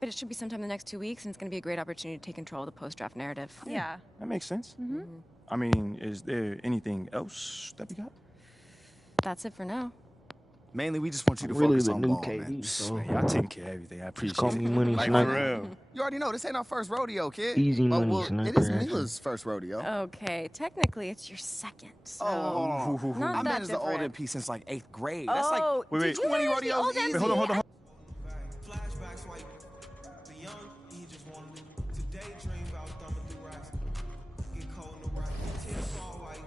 But it should be sometime in the next 2 weeks, and it's going to be a great opportunity to take control of the post-draft narrative. Yeah. That makes sense. Mm-hmm. I mean, is there anything else that we got? That's it for now. Mainly, we just want you to Really focus the on new ball, KD, man. so Man, y'all taking care of everything. I just appreciate call it. me Money Like, Sniper. for real. You already know this ain't our first rodeo, kid. Easy But, money well, sniper. it is actually. Mila's first rodeo. Okay, technically it's your second, so... Oh, not I that managed the old different. MP since like 8th grade. That's like Oh, Wait, did you 20 manage the rodeos old easy. MP? Wait, hold on. Flashbacks like the young, he just wanted to daydream about thumbing through racks. Get cold in the rack, tears all white.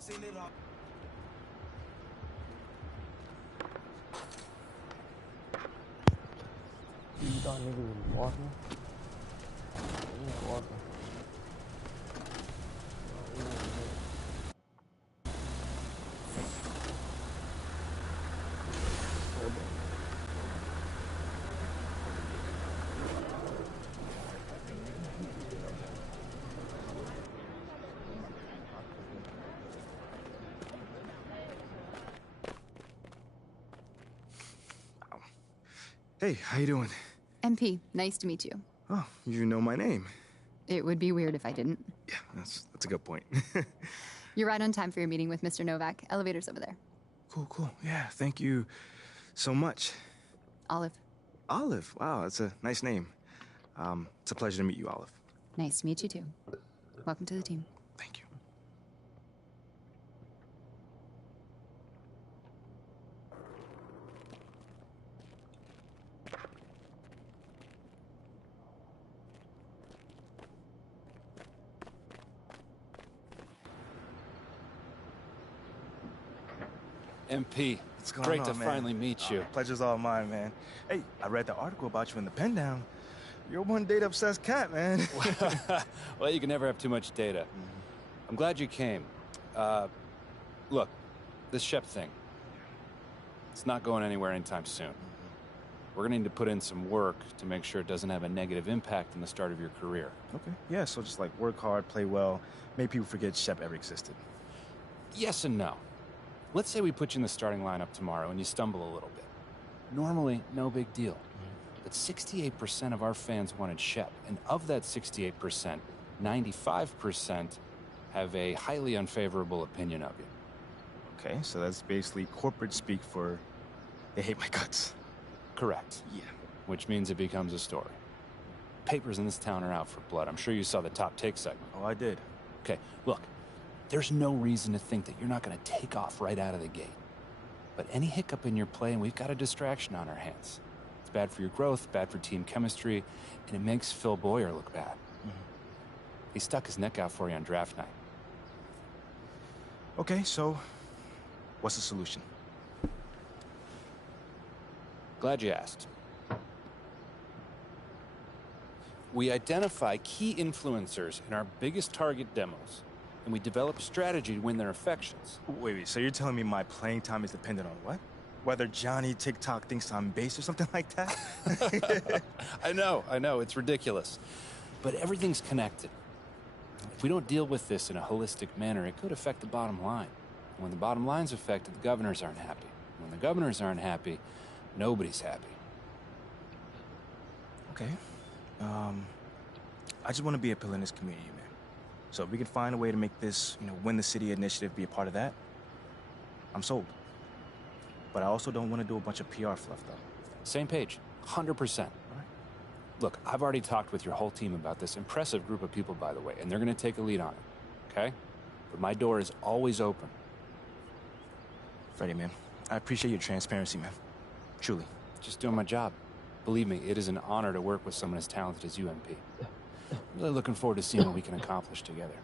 Seen it all. You thought niggas was walking? He ain't walking. Hey, how you doing? MP, nice to meet you. Oh, you know my name. It would be weird if I didn't. Yeah, that's a good point. You're right on time for your meeting with Mr. Novak. Elevator's over there. Cool. Yeah, thank you so much. Olive, Olive. Wow, that's a nice name. It's a pleasure to meet you, Olive. nice to meet you too. Welcome to the team. Thank you. MP, What's going great on, to man? finally meet you. Pleasure's all mine, man. Hey, I read the article about you in the pen down. You're one data-obsessed cat, man. Well, you can never have too much data. I'm glad you came. Look, this Shep thing, it's not going anywhere anytime soon. We're gonna need to put in some work to make sure it doesn't have a negative impact on the start of your career. Okay. Yeah, so just like work hard, play well, make people forget Shep ever existed. Yes and no. Let's say we put you in the starting lineup tomorrow and you stumble a little bit. Normally, no big deal. But 68% of our fans wanted Shep, and of that 68%, 95% have a highly unfavorable opinion of you. Okay, so that's basically corporate speak for they hate my guts. Correct. Yeah. Which means it becomes a story. Papers in this town are out for blood. I'm sure you saw the top take segment. Oh, I did. Okay, look, there's no reason to think that you're not going to take off right out of the gate. But any hiccup in your play, and we've got a distraction on our hands. It's bad for your growth, bad for team chemistry, and it makes Phil Boyer look bad. He stuck his neck out for you on draft night. Okay, so what's the solution? Glad you asked. We identify key influencers in our biggest target demos, and we develop a strategy to win their affections. Wait, so you're telling me my playing time is dependent on what? Whether Johnny TikTok thinks I'm base or something like that? I know, it's ridiculous. But everything's connected. If we don't deal with this in a holistic manner, it could affect the bottom line. And when the bottom line's affected, the governors aren't happy. When the governors aren't happy, nobody's happy. Okay. I just want to be a pillar in this community, man. So if we can find a way to make this, win the city initiative be a part of that, I'm sold. But I also don't want to do a bunch of PR fluff, though. Same page, 100%. All right. Look, I've already talked with your whole team about this impressive group of people, by the way, and they're going to take a lead on it, okay? But my door is always open. Freddie, man, I appreciate your transparency, man. Truly. Just doing my job. Believe me, it is an honor to work with someone as talented as you, MP. I'm really looking forward to seeing what we can accomplish together.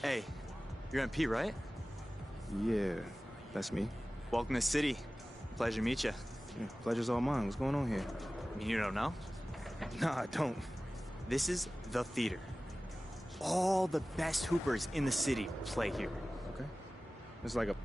Hey, you're MP, right? Yeah, that's me. Welcome to the city. Pleasure to meet you. Yeah, pleasure's all mine. What's going on here? You don't know? Nah, I don't. This is the theater. All the best hoopers in the city play here. Okay. It's like a...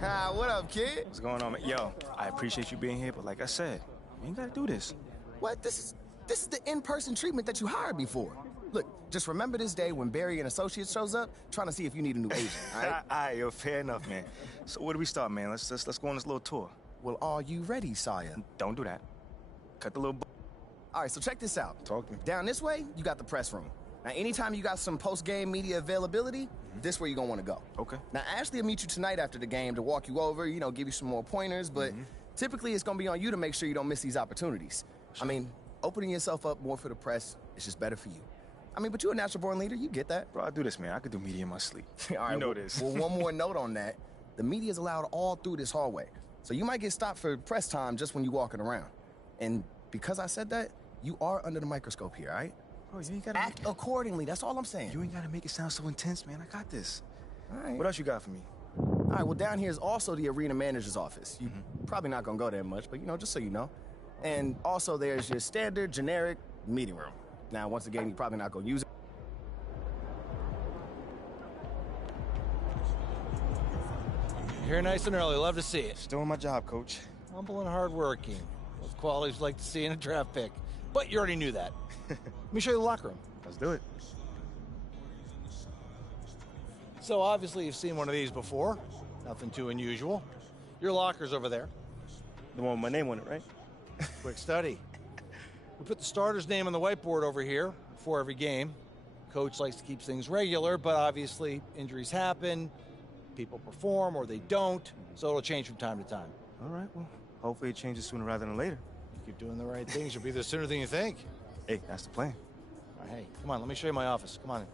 What up, kid? What's going on, man? Yo, I appreciate you being here, but like I said, you ain't gotta do this. What? This is the in-person treatment that you hired me for. Look, just remember this day when Barry and Associates shows up, trying to see if you need a new agent, all right? All right, yo, fair enough, man. So where do we start, man? Let's go on this little tour. Well, are you ready, Sire? Don't do that. Cut the little. All right, so check this out. Talk to me. Down this way, you got the press room. Now, anytime you got some post-game media availability, this where you're gonna want to go. Okay. Now, Ashley will meet you tonight after the game to walk you over, you know, give you some more pointers, but typically it's gonna be on you to make sure you don't miss these opportunities. Sure. I mean, opening yourself up more for the press is just better for you. I mean, but you're a natural-born leader, you get that. Bro, I do this, man. I could do media in my sleep. All right, you know this. Well, one more note on that. The media is allowed all through this hallway. So you might get stopped for press time just when you're walking around. And because I said that, you are under the microscope here, all right? Bro, you ain't gotta act accordingly. That's all I'm saying. You ain't gotta make it sound so intense, man. I got this. All right. What else you got for me? All right, well, down here is also the arena manager's office. You're probably not gonna go there much, but, you know, just so you know. And also there's your standard, generic meeting room. Now, once again, you're probably not gonna use it. You're here nice and early. Love to see it. Just doing my job, coach. Humble and hardworking. Those qualities we like to see in a draft pick. But you already knew that. Let me show you the locker room. Let's do it. So obviously you've seen one of these before. Nothing too unusual. Your locker's over there. The one with my name on it, right? Quick study. We put the starter's name on the whiteboard over here before every game. Coach likes to keep things regular, but obviously injuries happen, people perform or they don't, so it'll change from time to time. All right, well, hopefully it changes sooner rather than later. You keep doing the right things, you'll be there sooner than you think. Hey, that's the plan. All right, hey, come on, let me show you my office. Come on in.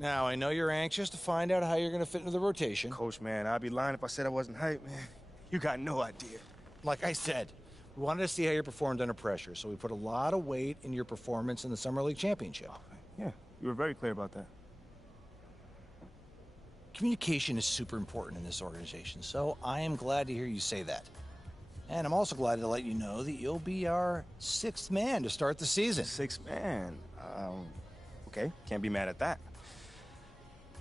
Now, I know you're anxious to find out how you're going to fit into the rotation. Coach, man, I'd be lying if I said I wasn't hyped, man. You got no idea. Like I said, we wanted to see how you performed under pressure, so we put a lot of weight in your performance in the Summer League Championship. Yeah, you were very clear about that. Communication is super important in this organization, so I am glad to hear you say that. And I'm also glad to let you know that you'll be our 6th man to start the season. 6th man? Okay, can't be mad at that.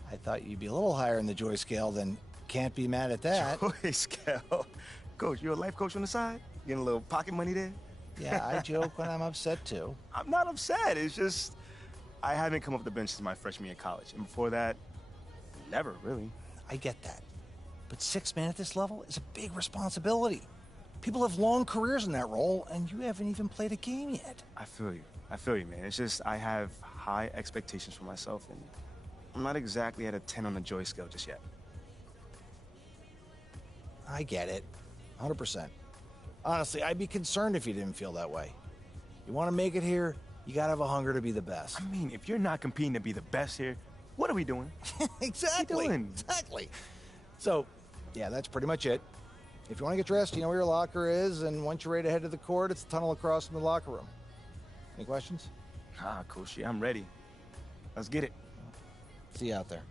I thought you'd be a little higher in the joy scale than can't be mad at that. Joy scale? Coach, you a life coach on the side? Getting a little pocket money there? Yeah, I joke when I'm upset, too. I'm not upset. It's just I haven't come off the bench since my freshman year of college. And before that, never, really. I get that. But 6 man at this level is a big responsibility. People have long careers in that role, and you haven't even played a game yet. I feel you, man. It's just I have high expectations for myself, and I'm not exactly at a 10 on the joy scale just yet. I get it. 100%. Honestly, I'd be concerned if you didn't feel that way. You want to make it here, you got to have a hunger to be the best. I mean, if you're not competing to be the best here, what are we doing? Exactly. What are we doing? Exactly. So, yeah, that's pretty much it. If you want to get dressed, you know where your locker is, and once you're ready to head to the court, it's the tunnel across from the locker room. Any questions? Ah, Coach, I'm ready. Let's get it. See you out there.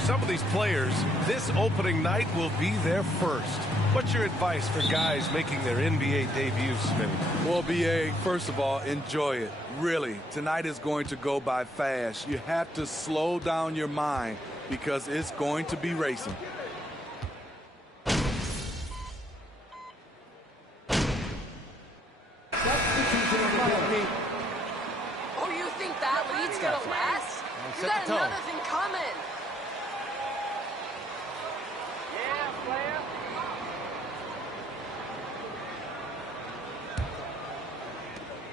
some of these players, this opening night will be their first. What's your advice for guys making their NBA debuts, Smitty? Well, BA, first of all, enjoy it. Really, tonight is going to go by fast. You have to slow down your mind because it's going to be racing. Oh, you think that lead's gonna last? You got another thing coming. Yeah, player.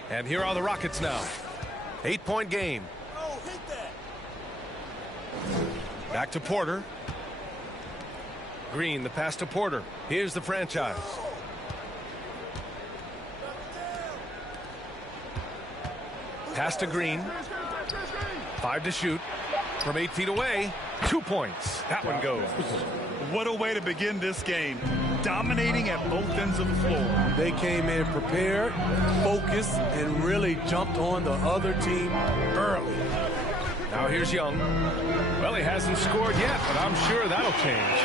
And here are the Rockets now. 8-point game. Oh, hit that. Back to Porter. Green, the pass to Porter. Here's the franchise. Pass to Green. 5 to shoot. From 8 feet away. 2 points. That one goes. What a way to begin this game. Dominating at both ends of the floor. They came in prepared, focused, and really jumped on the other team early. Now here's Young. Well, he hasn't scored yet, but I'm sure that'll change.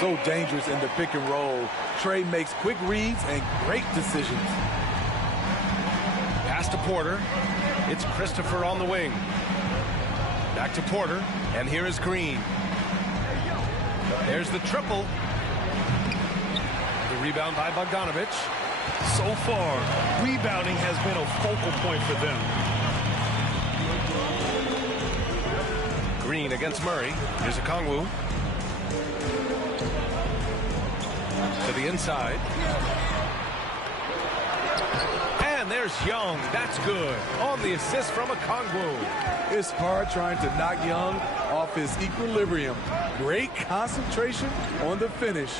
So dangerous in the pick and roll. Trey makes quick reads and great decisions. Pass to Porter. It's Christopher on the wing. Back to Porter, and here is Green. There's the triple. The rebound by Bogdanovich. So far, rebounding has been a focal point for them. Green against Murray. Here's Okongwu. To the inside. And there's Young. That's good. On the assist from Okongwu. It's hard trying to knock Young off his equilibrium. Great concentration on the finish.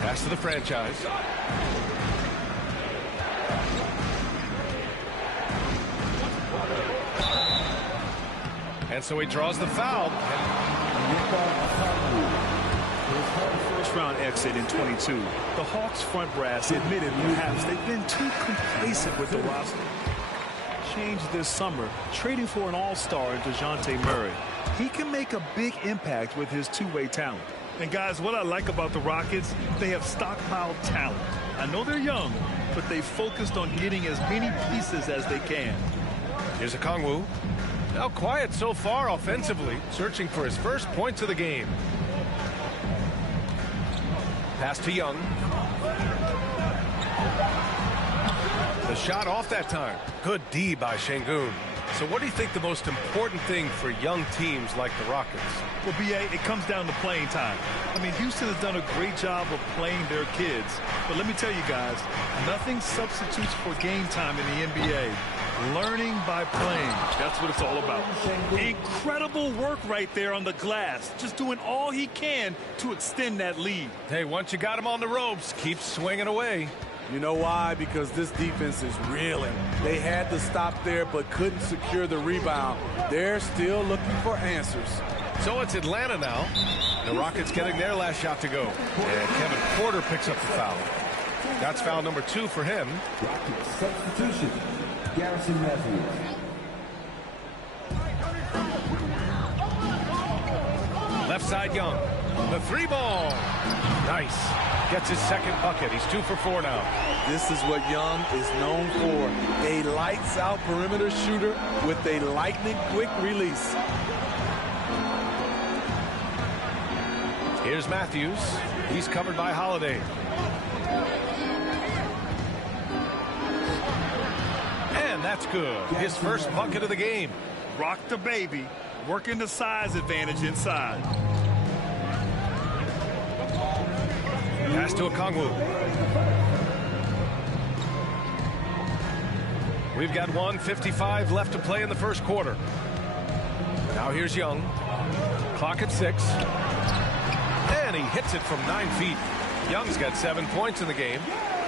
Pass to the franchise. And so he draws the foul. First-round exit in 22. The Hawks front brass admitted perhaps they've been too complacent with the roster. Change this summer, trading for an all-star in DeJounte Murray. He can make a big impact with his two-way talent. And guys, what I like about the Rockets, they have stockpiled talent. I know they're young, but they focused on getting as many pieces as they can. Here's Okongwu. Now quiet so far offensively, searching for his first points of the game. Pass to Young. The shot off that time. Good D by Şengün. So what do you think the most important thing for young teams like the Rockets? Well, B.A., it comes down to playing time. I mean, Houston has done a great job of playing their kids. But let me tell you guys, nothing substitutes for game time in the NBA. Learning by playing. That's what it's all about. Incredible work right there on the glass. Just doing all he can to extend that lead. Hey, once you got him on the ropes, keep swinging away. You know why? Because this defense is reeling. They had to stop there but couldn't secure the rebound. They're still looking for answers. So it's Atlanta now. The Rockets getting their last shot to go. And Kevin Porter picks up the foul. That's foul number 2 for him. Substitution. Garrison Matthews. Left side Young. The 3-ball. Nice. Gets his second bucket. He's 2 for 4 now. This is what Young is known for. A lights-out perimeter shooter with a lightning-quick release. Here's Matthews. He's covered by Holiday. And that's good. His first bucket of the game. Rock the baby. Working the size advantage inside. Pass to Okongwu. We've got 1:55 left to play in the first quarter. Now here's Young. Clock at 6. And he hits it from 9 feet. Young's got 7 points in the game.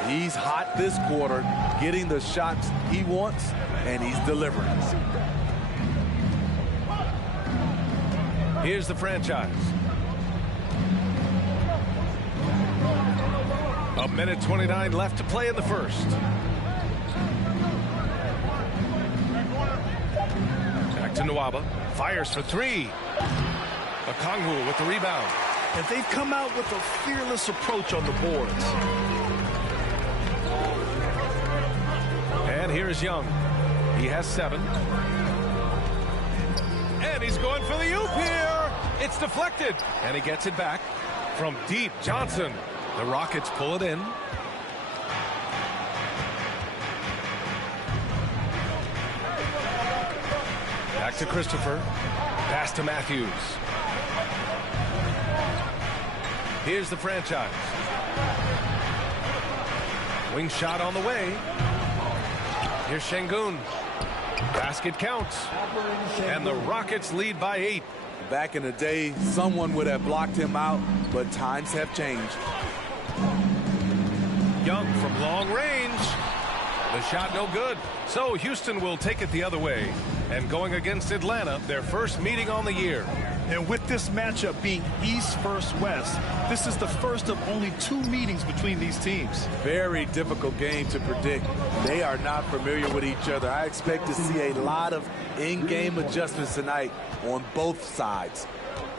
He's hot this quarter, getting the shots he wants, and he's delivering. Here's the franchise. A minute 29 left to play in the first. Back to Nwaba. Fires for three. Okongwu with the rebound. And they've come out with a fearless approach on the boards. And here's Young. He has 7. And he's going for the oop here. It's deflected. And he gets it back from deep. Johnson. The Rockets pull it in. Back to Christopher. Pass to Matthews. Here's the franchise. Wing shot on the way. Here's Şengün. Basket counts. And the Rockets lead by 8. Back in the day, someone would have blocked him out, but times have changed. Young from long range. The shot no good. So Houston will take it the other way. And going against Atlanta, their first meeting on the year. And with this matchup being East versus West, this is the first of only 2 meetings between these teams. Very difficult game to predict. They are not familiar with each other. I expect to see a lot of in-game adjustments tonight on both sides.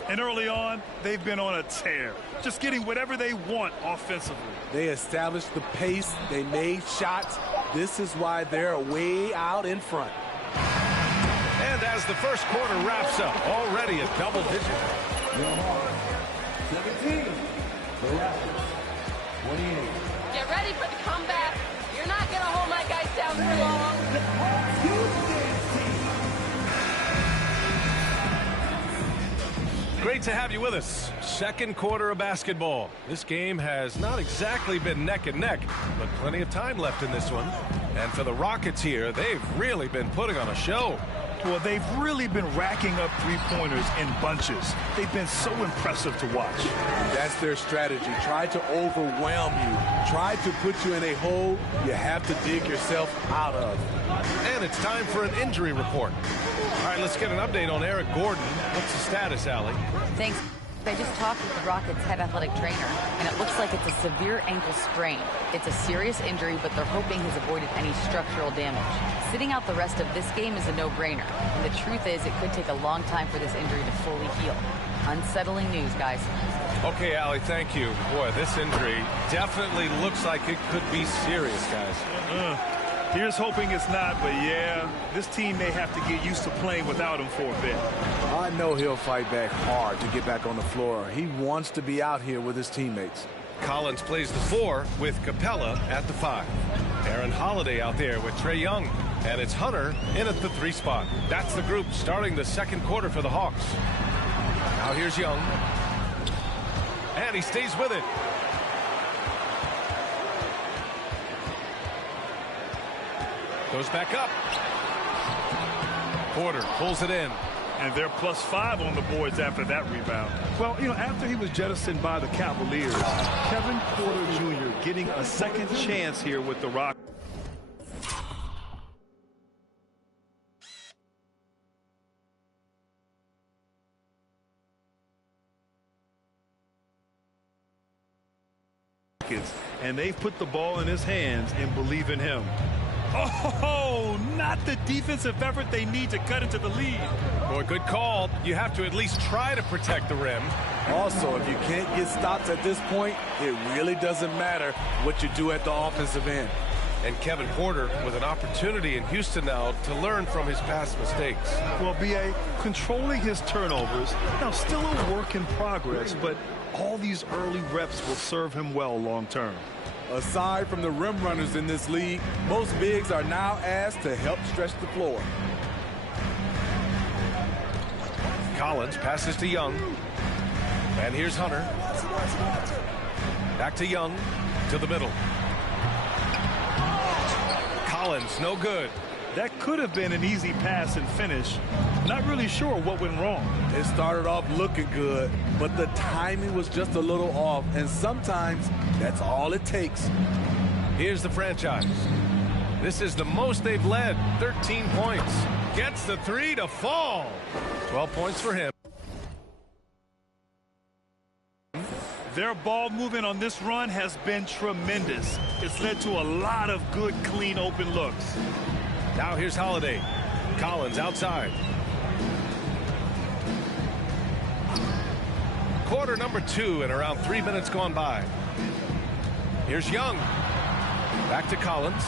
And early on, they've been on a tear, just getting whatever they want offensively. They established the pace. They made shots. This is why they're way out in front. And as the first quarter wraps up, already a double digit. 17. The Raptors. 28. Get ready for the comeback. You're not going to hold my guys down for long. Great to have you with us. Second quarter of basketball. This game has not exactly been neck and neck, but plenty of time left in this one. And for the Rockets here, they've really been putting on a show. Well, they've really been racking up three-pointers in bunches. They've been so impressive to watch. That's their strategy. Try to overwhelm you. Try to put you in a hole you have to dig yourself out of. And it's time for an injury report. All right, let's get an update on Eric Gordon. What's the status, Allie? Thanks. I just talked with the Rockets' head athletic trainer, and it looks like it's a severe ankle sprain. It's a serious injury, but they're hoping he's avoided any structural damage. Sitting out the rest of this game is a no-brainer, and the truth is it could take a long time for this injury to fully heal. Unsettling news, guys. Okay, Allie, thank you. Boy, this injury definitely looks like it could be serious, guys. Here's hoping it's not, but yeah, this team may have to get used to playing without him for a bit. I know he'll fight back hard to get back on the floor. He wants to be out here with his teammates. Collins plays the 4 with Capella at the 5. Aaron Holiday out there with Trae Young. And it's Hunter in at the 3 spot. That's the group starting the second quarter for the Hawks. Now here's Young. And he stays with it. Goes back up. Porter pulls it in. And they're +5 on the boards after that rebound. Well, you know, after he was jettisoned by the Cavaliers, Kevin Porter Jr. getting a second chance here with the Rockets. And they've put the ball in his hands and believe in him. Oh, not the defensive effort they need to cut into the lead. Boy, good call. You have to at least try to protect the rim. Also, if you can't get stops at this point, it really doesn't matter what you do at the offensive end. And Kevin Porter with an opportunity in Houston now to learn from his past mistakes. Well, B.A., controlling his turnovers, now still a work in progress, but all these early reps will serve him well long term. Aside from the rim runners in this league, most bigs are now asked to help stretch the floor. Collins passes to Young. And here's Hunter. Back to Young. To the middle. Collins, no good. That could have been an easy pass and finish. Not really sure what went wrong. It started off looking good, but the timing was just a little off, and sometimes that's all it takes. Here's the franchise. This is the most they've led, 13 points. Gets the 3 to fall. 12 points for him. Their ball movement on this run has been tremendous. It's led to a lot of good, clean, open looks. Now here's Holiday. Collins outside. Quarter number 2 and around 3 minutes gone by. Here's Young. Back to Collins.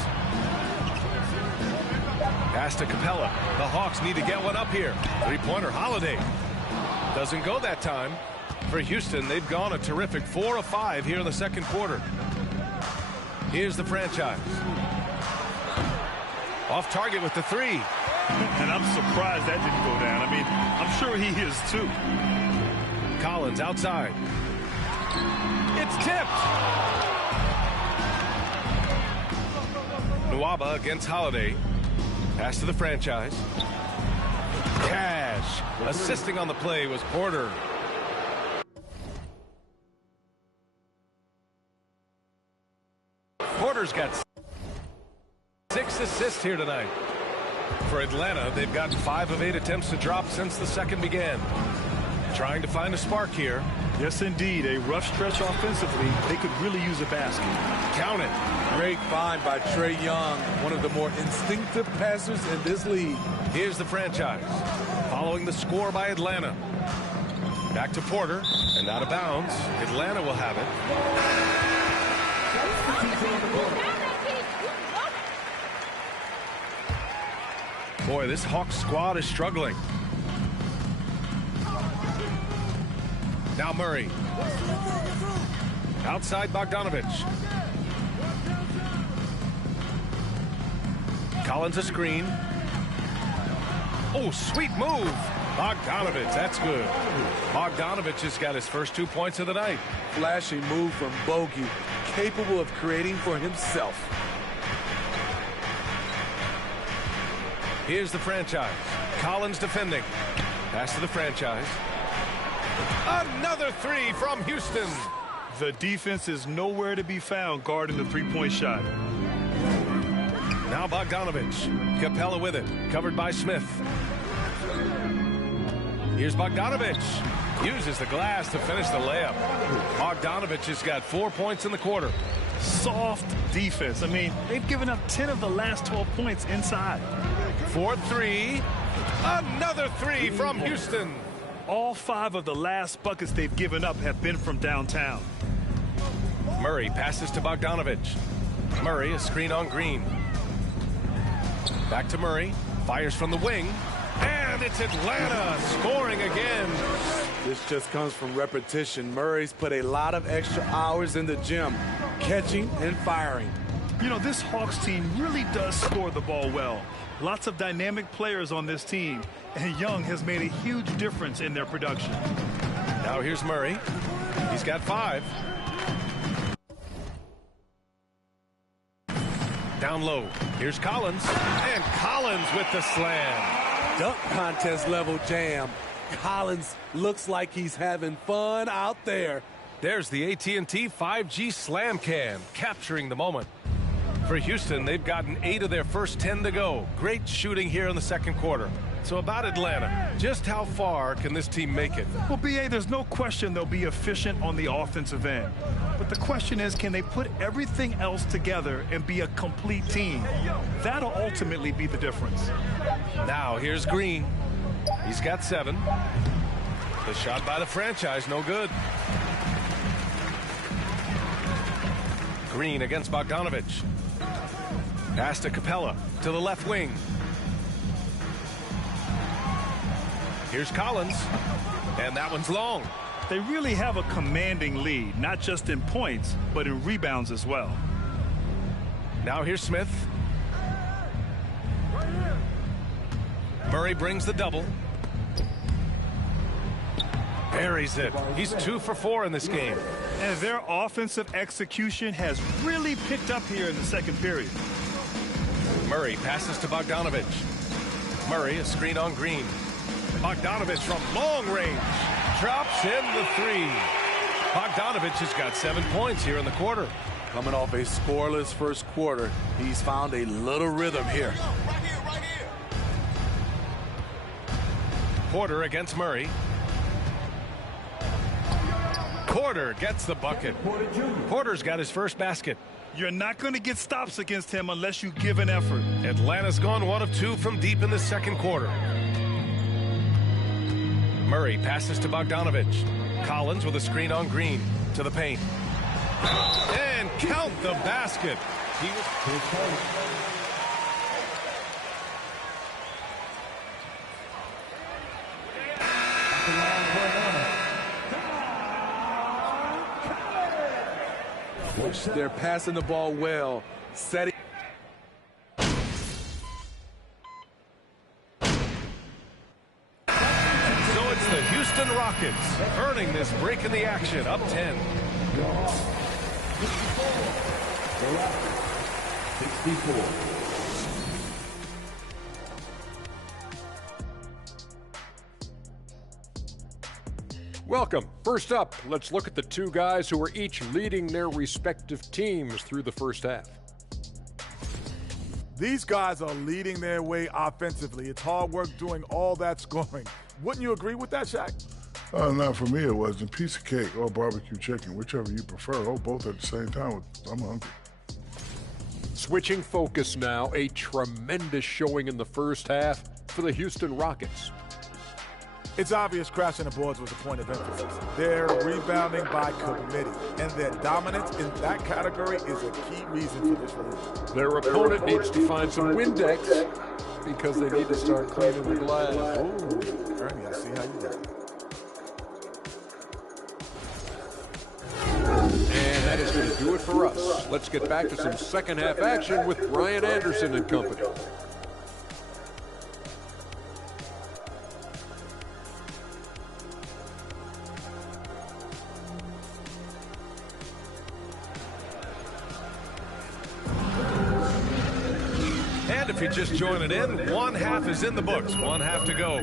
Pass to Capella. The Hawks need to get one up here. Three-pointer, Holiday. Doesn't go that time. For Houston, they've gone a terrific 4 of 5 here in the second quarter. Here's the franchise. Off target with the 3. And I'm surprised that didn't go down. I mean, I'm sure he is too. Collins outside. It's tipped. Nwaba against Holiday. Pass to the franchise. Cash. Assisting on the play was Porter. Porter's got 6 assists here tonight. For Atlanta, they've gotten 5 of 8 attempts to drop since the second began. Trying to find a spark here. Yes, indeed. A rough stretch offensively. They could really use a basket. Count it. Great find by Trae Young, one of the more instinctive passers in this league. Here's the franchise. Following the score by Atlanta. Back to Porter, and out of bounds. Atlanta will have it. Boy, this Hawks squad is struggling. Now Murray. Outside Bogdanovich. Collins a screen. Oh, sweet move. Bogdanovich, that's good. Bogdanovich has got his first 2 points of the night. Flashy move from Bogey, capable of creating for himself. Here's the franchise. Collins defending. Pass to the franchise. Another 3 from Houston. The defense is nowhere to be found guarding the three-point shot. Now Bogdanovich. Capella with it. Covered by Smith. Here's Bogdanovich. Uses the glass to finish the layup. Bogdanovich has got 4 points in the quarter. Soft defense. I mean, they've given up 10 of the last 12 points inside. 4-3. Another 3 from Houston. All 5 of the last buckets they've given up have been from downtown. Murray passes to Bogdanovich. Murray, a screen on Green. Back to Murray. Fires from the wing. And it's Atlanta scoring again. This just comes from repetition. Murray's put a lot of extra hours in the gym, catching and firing. You know, this Hawks team really does score the ball well. Lots of dynamic players on this team, and Young has made a huge difference in their production. Now here's Murray. He's got 5. Down low. Here's Collins. And Collins with the slam. Dunk contest level jam. Collins looks like he's having fun out there. There's the AT&T 5G Slam Cam, capturing the moment. For Houston, they've gotten 8 of their first 10 to go. Great shooting here in the second quarter. So about Atlanta, just how far can this team make it? Well, B.A., there's no question they'll be efficient on the offensive end. But the question is, can they put everything else together and be a complete team? That'll ultimately be the difference. Now, here's Green. He's got 7. The shot by the franchise, no good. Green against Bogdanovich. Pass to Capella to the left wing. Here's Collins, and that one's long. They really have a commanding lead, not just in points, but in rebounds as well. Now here's Smith. Murray brings the double. Buries it. He's 2 for 4 in this game. And their offensive execution has really picked up here in the second period. Murray passes to Bogdanovich. Murray, a screen on Green. Bogdanovich from long range. Drops in the 3. Bogdanovich has got 7 points here in the quarter. Coming off a scoreless first quarter, he's found a little rhythm here. Porter against Murray. Porter gets the bucket. Porter's got his first basket. You're not going to get stops against him unless you give an effort. Atlanta's gone 1 of 2 from deep in the second quarter. Murray passes to Bogdanovich. Collins with a screen on Green to the paint. And count the basket. He was... They're passing the ball well, setting. So it's the Houston Rockets earning this break in the action, up 10. 64. Welcome. First up, let's look at the two guys who are each leading their respective teams through the first half. These guys are leading their way offensively. It's hard work doing all that scoring. Wouldn't you agree with that, Shaq? Not for me, it wasn't. Piece of cake or barbecue chicken, whichever you prefer. Oh, both at the same time. I'm hungry. Switching focus now, a tremendous showing in the first half for the Houston Rockets. It's obvious crashing the boards was a point of emphasis. They're rebounding by committee, and their dominance in that category is a key reason for this lead. Their opponent needs to find some Windex because they need to start cleaning the glass. Ooh, Ernie, I see how you did it. And that is going to do it for us. Let's get back to some second half action with Brian Anderson and company. And if you're just joining in, one half is in the books. One half to go.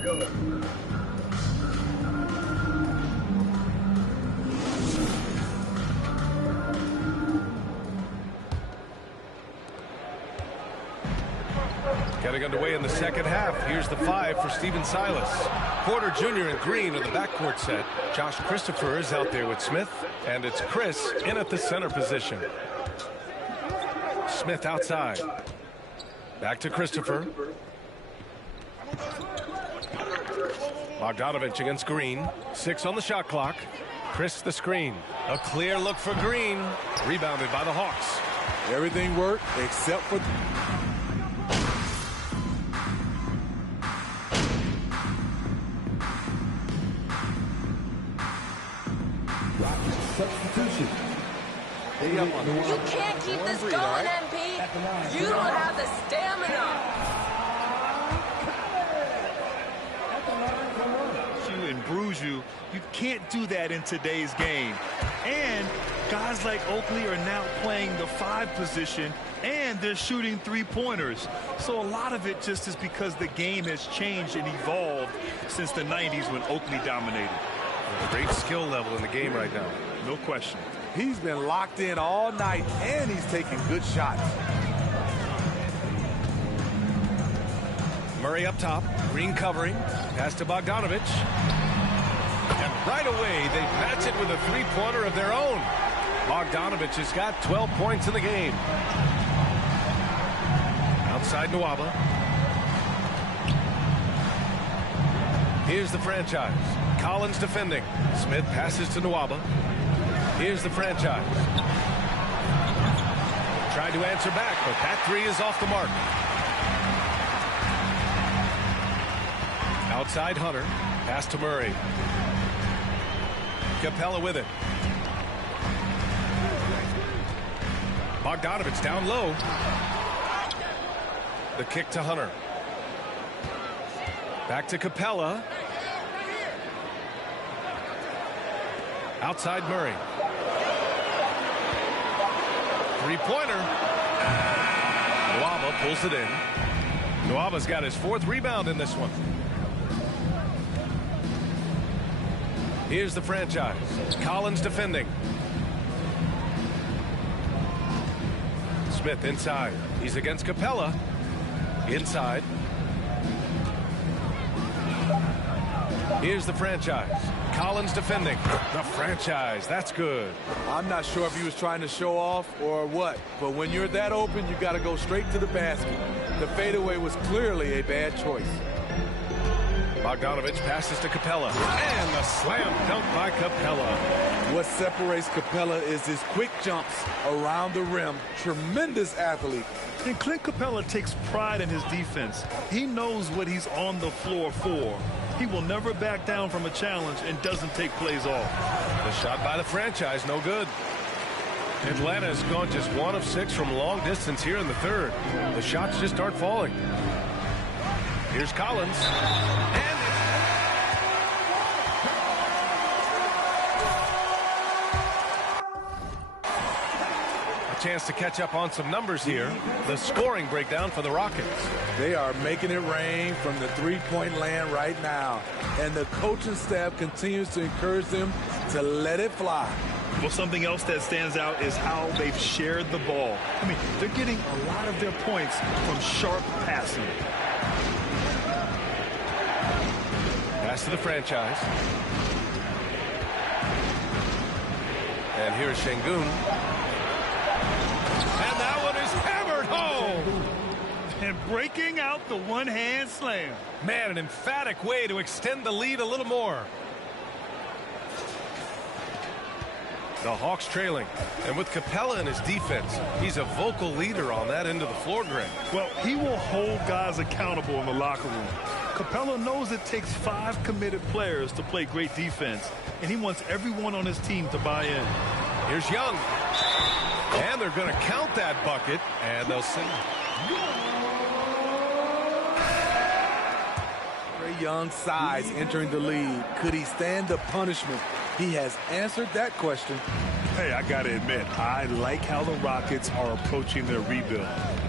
Getting underway in the second half. Here's the 5 for Steven Silas. Porter Jr. and Green are the backcourt set. Josh Christopher is out there with Smith. And it's Chris in at the center position. Smith outside. Back to Christopher. Bogdanovich against Green. 6 on the shot clock. Chris the screen. A clear look for Green. Rebounded by the Hawks. Everything worked except for... Substitution. You can't keep this going, MP. You don't have the stamina. And bruise you. You can't do that in today's game. And guys like Oakley are now playing the 5 position, and they're shooting 3-pointers. So a lot of it just is because the game has changed and evolved since the 90s when Oakley dominated. Great skill level in the game right now. No question. He's been locked in all night, and he's taking good shots. Murray up top. Green covering. Pass to Bogdanovich. And right away, they match it with a 3-pointer of their own. Bogdanovich has got 12 points in the game. Outside Nwaba. Here's the franchise. Collins defending. Smith passes to Nwaba. Here's the franchise. Tried to answer back, but that 3 is off the mark. Outside Hunter. Pass to Murray. Capella with it. Bogdanovich down low. The kick to Hunter. Back to Capella. Outside Murray. 3-pointer. Nwaba pulls it in. Nwaba's got his 4th rebound in this one. Here's the franchise. Collins defending. Smith inside. He's against Capella. Inside. Here's the franchise. Collins defending. The franchise. That's good. I'm not sure if he was trying to show off or what, but when you're that open, you got to go straight to the basket. The fadeaway was clearly a bad choice. Bogdanovich passes to Capella. And the slam dunk by Capella. What separates Capella is his quick jumps around the rim. Tremendous athlete. And Clint Capella takes pride in his defense. He knows what he's on the floor for. He will never back down from a challenge and doesn't take plays off. The shot by the franchise, no good. Atlanta has gone just 1 of 6 from long distance here in the third. The shots just aren't falling. Here's Collins. And a chance to catch up on some numbers here. The scoring breakdown for the Rockets. They are making it rain from the three-point land right now. And the coaching staff continues to encourage them to let it fly. Well, something else that stands out is how they've shared the ball. I mean, they're getting a lot of their points from sharp passing. Pass to the franchise. And here's Şengün. And that one is hammered home. And breaking out the one-hand slam. Man, an emphatic way to extend the lead a little more. The Hawks trailing. And with Capella in his defense, he's a vocal leader on that end of the floor, Greg. Well, he will hold guys accountable in the locker room. Capella knows it takes 5 committed players to play great defense, and he wants everyone on his team to buy in. Here's Young. And they're going to count that bucket, and they'll sing. Trae Young's size entering the lead. Could he stand the punishment? He has answered that question. Hey, I got to admit, I like how the Rockets are approaching their rebuild.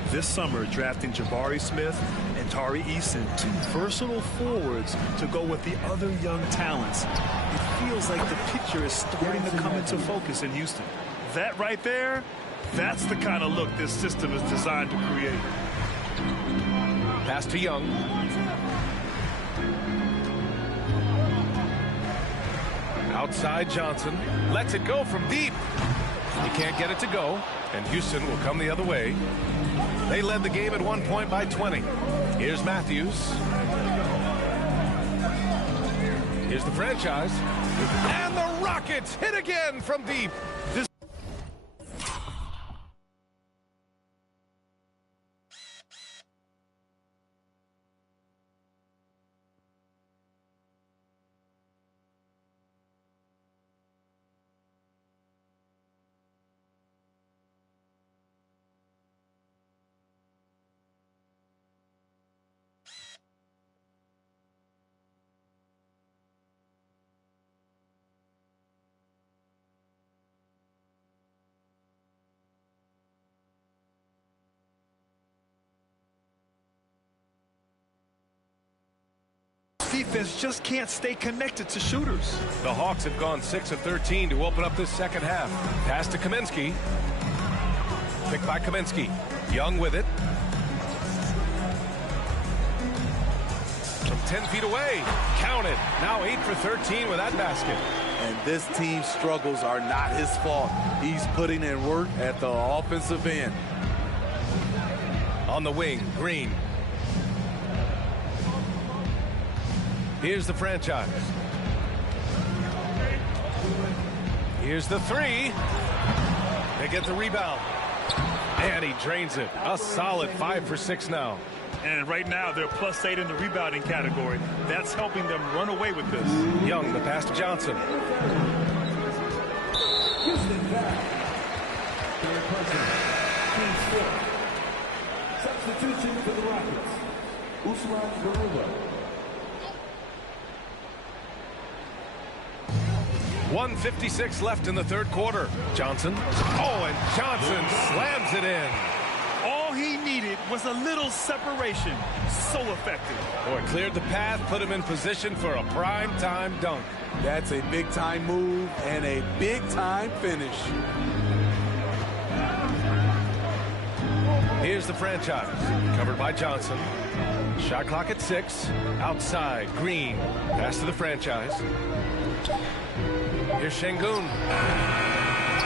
This summer, drafting Jabari Smith and Tari Eason, 2 versatile forwards to go with the other young talents. It feels like the picture is starting to come into focus in Houston. That right there, that's the kind of look this system is designed to create. Pass to Young. Outside Johnson. Lets it go from deep. He can't get it to go. And Houston will come the other way. They led the game at 1 point by 20. Here's Matthews. Here's the franchise. And the Rockets hit again from deep. Defense just can't stay connected to shooters. The Hawks have gone 6 of 13 to open up this second half. Pass to Kaminsky. Picked by Kaminsky. Young with it. From 10 feet away. Counted. Now 8 for 13 with that basket. And this team's struggles are not his fault. He's putting in work at the offensive end. On the wing, Green. Here's the franchise. Here's the 3. They get the rebound. And he drains it. A solid 5 for 6 now. And right now, they're +8 in the rebounding category. That's helping them run away with this. Young, the pass to Johnson. Substitution for the Rockets. Usman Garuba. 1:56 left in the third quarter. Johnson. Oh, and Johnson slams it in. All he needed was a little separation. So effective. Oh, it cleared the path, put him in position for a prime-time dunk. That's a big-time move and a big-time finish. Here's the franchise. Covered by Johnson. Shot clock at 6. Outside, Green. Pass to the franchise. Here's Şengün.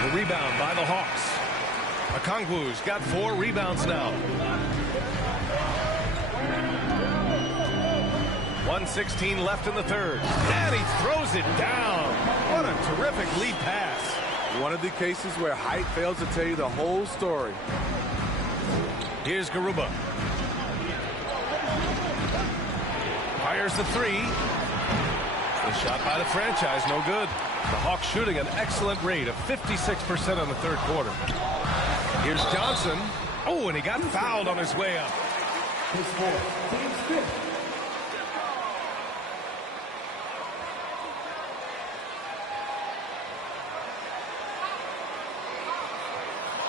The rebound by the Hawks. Okongwu's got 4 rebounds now. 1:16 left in the third. And he throws it down. What a terrific lead pass. One of the cases where height fails to tell you the whole story. Here's Garuba. Fires the three. The shot by the franchise, no good. The Hawks shooting an excellent rate of 56% in the third quarter. Here's Johnson. Oh, and he got fouled on his way up. His fourth, team's fifth.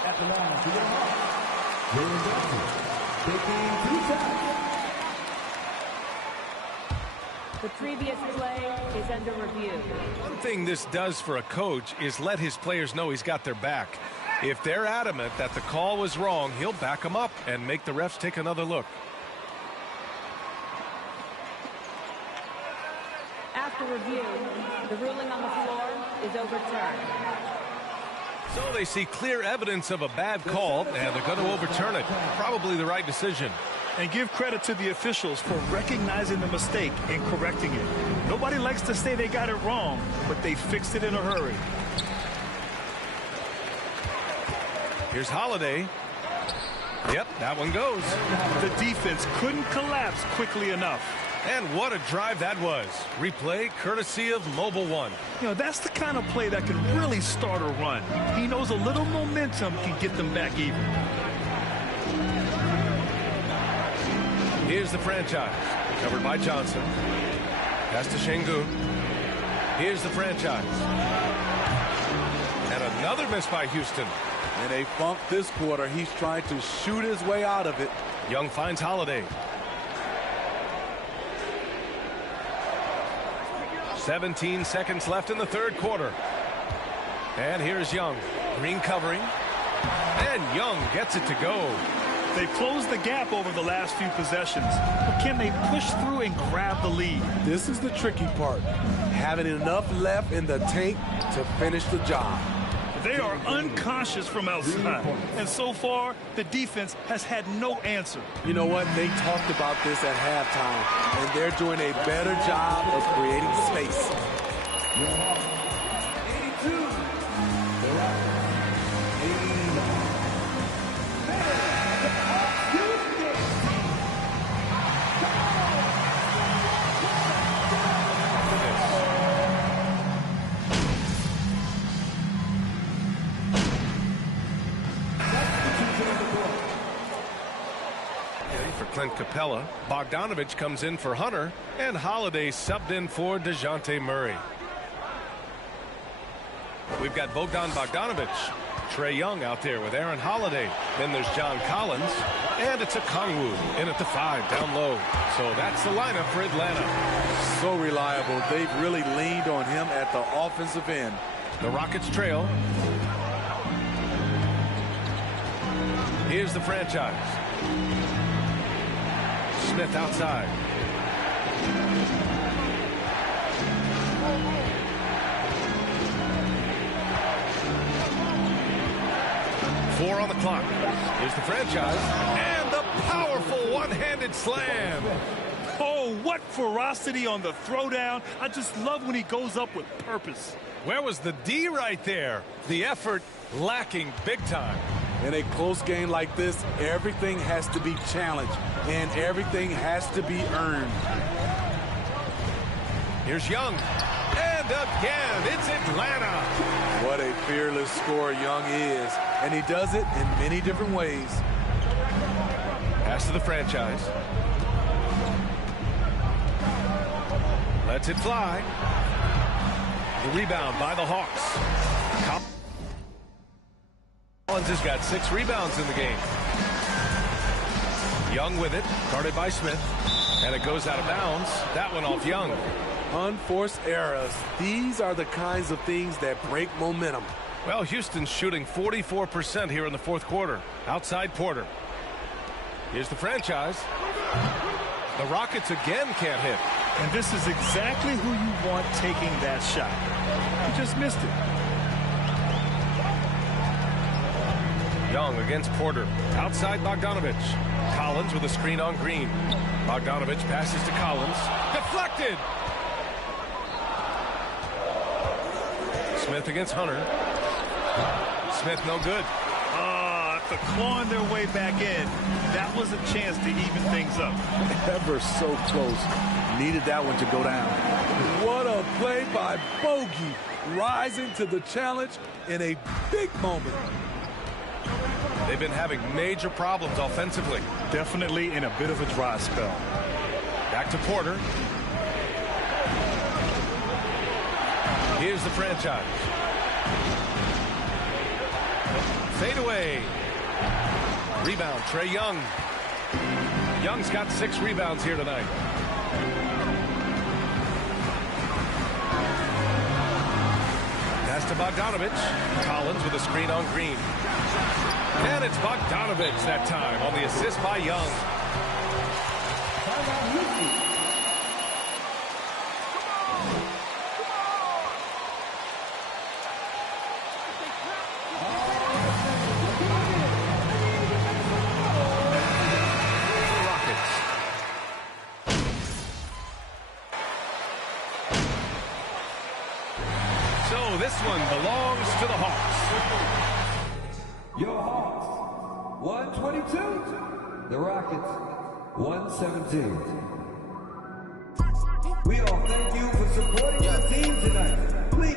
At the line, for your Hawks, Jalen Johnson, taking 2 shots. The previous play is under review. One thing this does for a coach is let his players know he's got their back. If they're adamant that the call was wrong, he'll back them up and make the refs take another look. After review, the ruling on the floor is overturned. So they see clear evidence of a bad call, and they're going to overturn it. Probably the right decision. And give credit to the officials for recognizing the mistake and correcting it. Nobody likes to say they got it wrong, but they fixed it in a hurry. Here's Holiday. Yep, that one goes. The defense couldn't collapse quickly enough. And what a drive that was. Replay courtesy of Mobile One. You know, that's the kind of play that can really start a run. He knows a little momentum can get them back even. Here's the franchise. Covered by Johnson. Pass to Şengün. Here's the franchise. And another miss by Houston. In a funk this quarter, he's trying to shoot his way out of it. Young finds Holiday. 17 seconds left in the third quarter. And here's Young. Green covering. And Young gets it to go. They've closed the gap over the last few possessions. But can they push through and grab the lead? This is the tricky part. Having enough left in the tank to finish the job. They are unconscious from outside. And so far, the defense has had no answer. You know what? They talked about this at halftime, and they're doing a better job of creating space. 82. Clint Capella. Bogdanovich comes in for Hunter, and Holiday subbed in for DeJounte Murray. We've got Bogdan Bogdanovich, Trae Young out there with Aaron Holiday. Then there's John Collins, and it's a Kongwu in at the 5 down low. So that's the lineup for Atlanta. So reliable. They've really leaned on him at the offensive end. The Rockets trail. Here's the franchise. Smith outside. Four on the clock. Here's the franchise. And the powerful one-handed slam. Oh, what ferocity on the throwdown. I just love when he goes up with purpose. Where was the D right there? The effort lacking big time. In a close game like this, everything has to be challenged, and everything has to be earned. Here's Young. And again, it's Atlanta. What a fearless scorer Young is, and he does it in many different ways. Pass to the franchise. Lets it fly. The rebound by the Hawks. Collins has got 6 rebounds in the game. Young with it, guarded by Smith, and it goes out of bounds. That one off Young. Unforced errors. These are the kinds of things that break momentum. Well, Houston's shooting 44% here in the fourth quarter. Outside Porter. Here's the franchise. The Rockets again can't hit. And this is exactly who you want taking that shot. He just missed it. Young against Porter. Outside Bogdanovich. Collins. Collins with a screen on Green. Bogdanovich passes to Collins. Deflected! Smith against Hunter. Smith no good. After clawing their way back in, that was a chance to even things up. Ever so close. Needed that one to go down. What a play by Bogey. Rising to the challenge in a big moment. They've been having major problems offensively. Definitely in a bit of a dry spell. Back to Porter. Here's the franchise. Fade away. Rebound, Trae Young. Young's got 6 rebounds here tonight. Pass to Bogdanovich. Collins with a screen on Green. And it's Bogdanovich that time on the assist by Young. This one belongs to the Hawks. Your Hawks, 122. The Rockets, 117. We all thank you for supporting your team tonight. Please.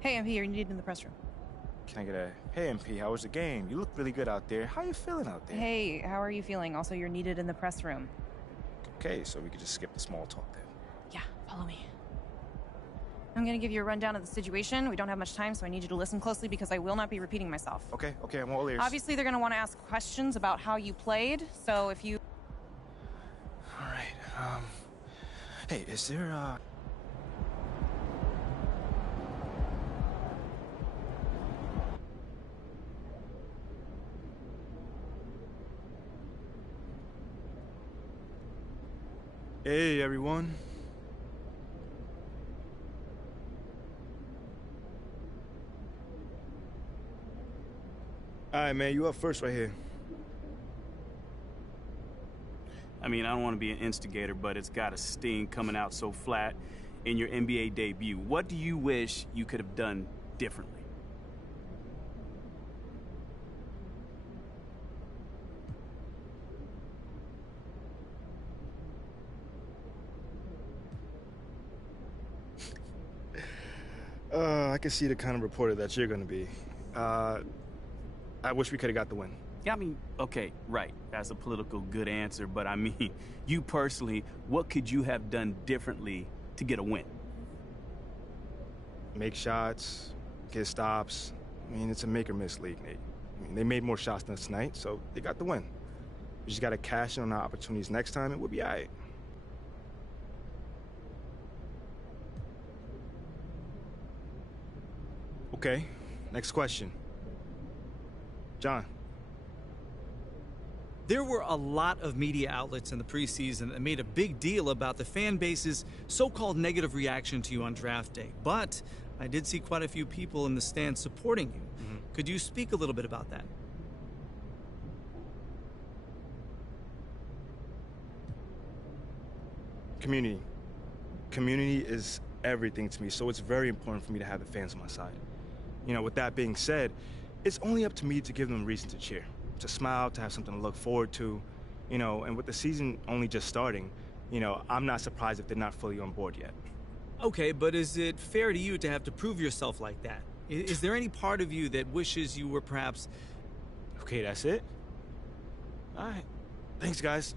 Hey, MP, you're needed in the press room. Can I get a, hey MP, how was the game? You look really good out there. How you feeling out there? Hey, how are you feeling? Also, you're needed in the press room. Okay, so we could just skip the small talk then. Yeah, follow me. I'm gonna give you a rundown of the situation. We don't have much time, so I need you to listen closely because I will not be repeating myself. Okay, I'm all ears. Obviously, they're gonna want to ask questions about how you played, so if you... All right, hey, is there, Hey, everyone. All right, man, you up first right here. I mean, I don't want to be an instigator, but it's got a sting coming out so flat in your NBA debut. What do you wish you could have done differently? I can see the kind of reporter that you're gonna be. I wish we could have got the win. Yeah, I mean, okay, right. That's a political good answer, but I mean, you personally, what could you have done differently to get a win? Make shots, get stops. I mean, it's a make-or-miss league, Nate. I mean, they made more shots than us tonight, so they got the win. We just gotta cash in on our opportunities next time, and we'll be all right. Okay, next question. John. There were a lot of media outlets in the preseason that made a big deal about the fan base's so-called negative reaction to you on draft day. But I did see quite a few people in the stands supporting you. Could you speak a little bit about that? Community. Community is everything to me, so it's very important for me to have the fans on my side. You know, with that being said, it's only up to me to give them reason to cheer, to smile, to have something to look forward to, you know, and with the season only just starting, you know, I'm not surprised if they're not fully on board yet. Okay, but is it fair to you to have to prove yourself like that? Is there any part of you that wishes you were perhaps... Okay, that's it? All right. Thanks, guys.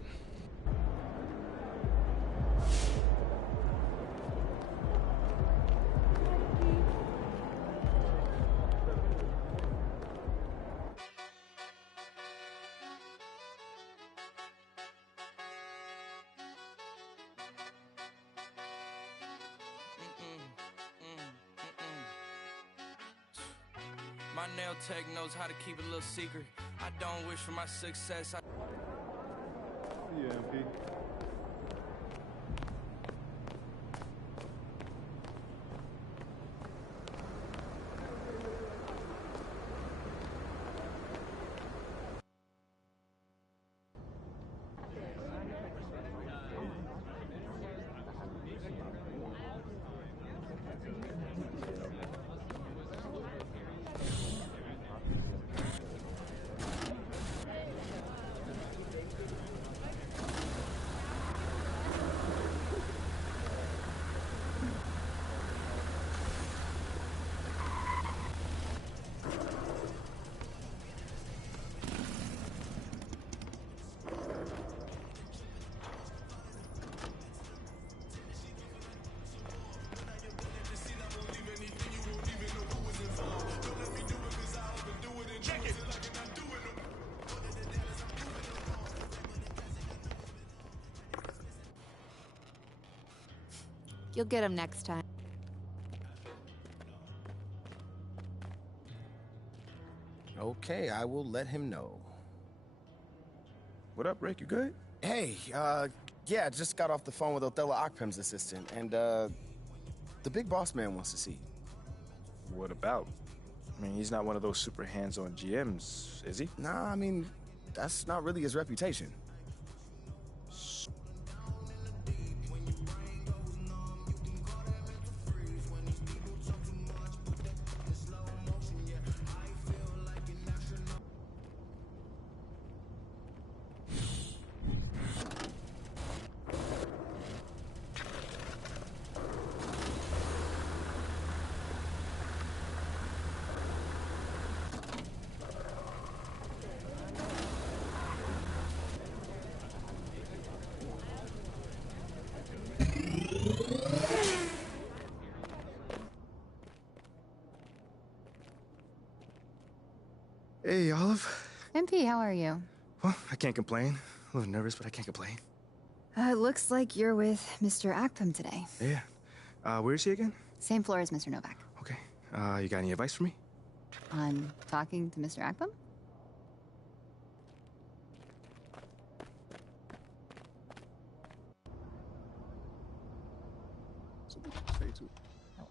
My nail tech knows how to keep it a little secret. I don't wish for my success. Yeah, MP. You'll get him next time. Okay, I will let him know. What up, Rick? You good? Hey, yeah, just got off the phone with Othello Akpem's assistant, and, the big boss man wants to see you. What about? I mean, he's not one of those super hands-on GMs, is he? Nah, I mean, that's not really his reputation. Hey, Olive. MP, how are you? Well, I can't complain. A little nervous, but I can't complain. It looks like you're with Mr. Akpam today. Yeah. Where is he again? Same floor as Mr. Novak. Okay. You got any advice for me? On talking to Mr. Akpam?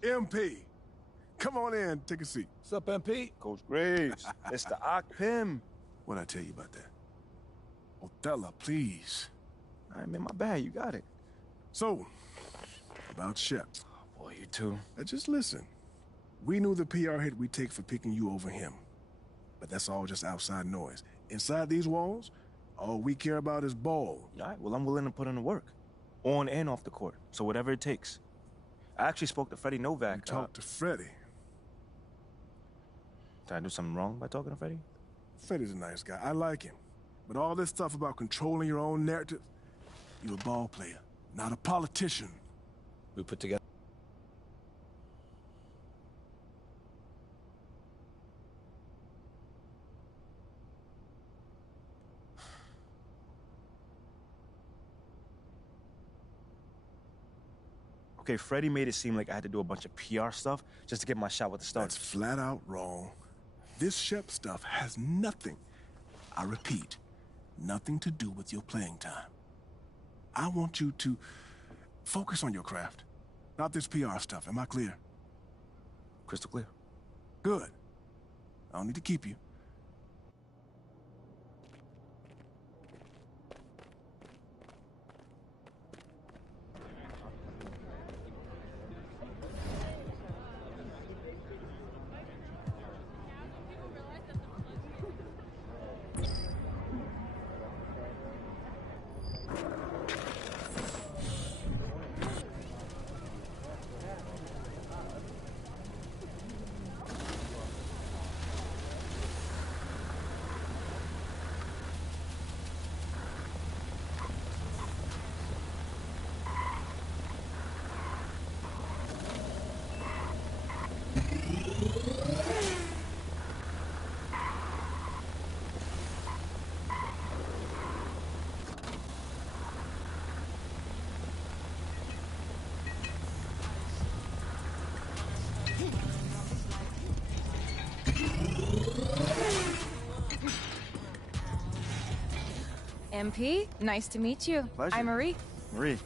MP, come on in, take a seat. What's up, MP? Coach Graves, Mr. Akpam. What'd I tell you about that? Othello, please. All right, man, my bad. You got it. So, about Shep. Oh, boy, you too. Now just listen. We knew the PR hit we'd take for picking you over him. But that's all just outside noise. Inside these walls, all we care about is ball. All right, well, I'm willing to put in the work. On and off the court. So whatever it takes. I actually spoke to Freddie Novak. You talked to Freddie? Did I do something wrong by talking to Freddie? Freddie's a nice guy. I like him. But all this stuff about controlling your own narrative, you're a ball player, not a politician. We put together. Okay, Freddie made it seem like I had to do a bunch of PR stuff just to get my shot with the Stars. That's flat out wrong. This Shep stuff has nothing, I repeat, nothing to do with your playing time. I want you to focus on your craft, not this PR stuff. Am I clear? Crystal clear. Good. I don't need to keep you. MP, nice to meet you. Pleasure. I'm Marie. Marie.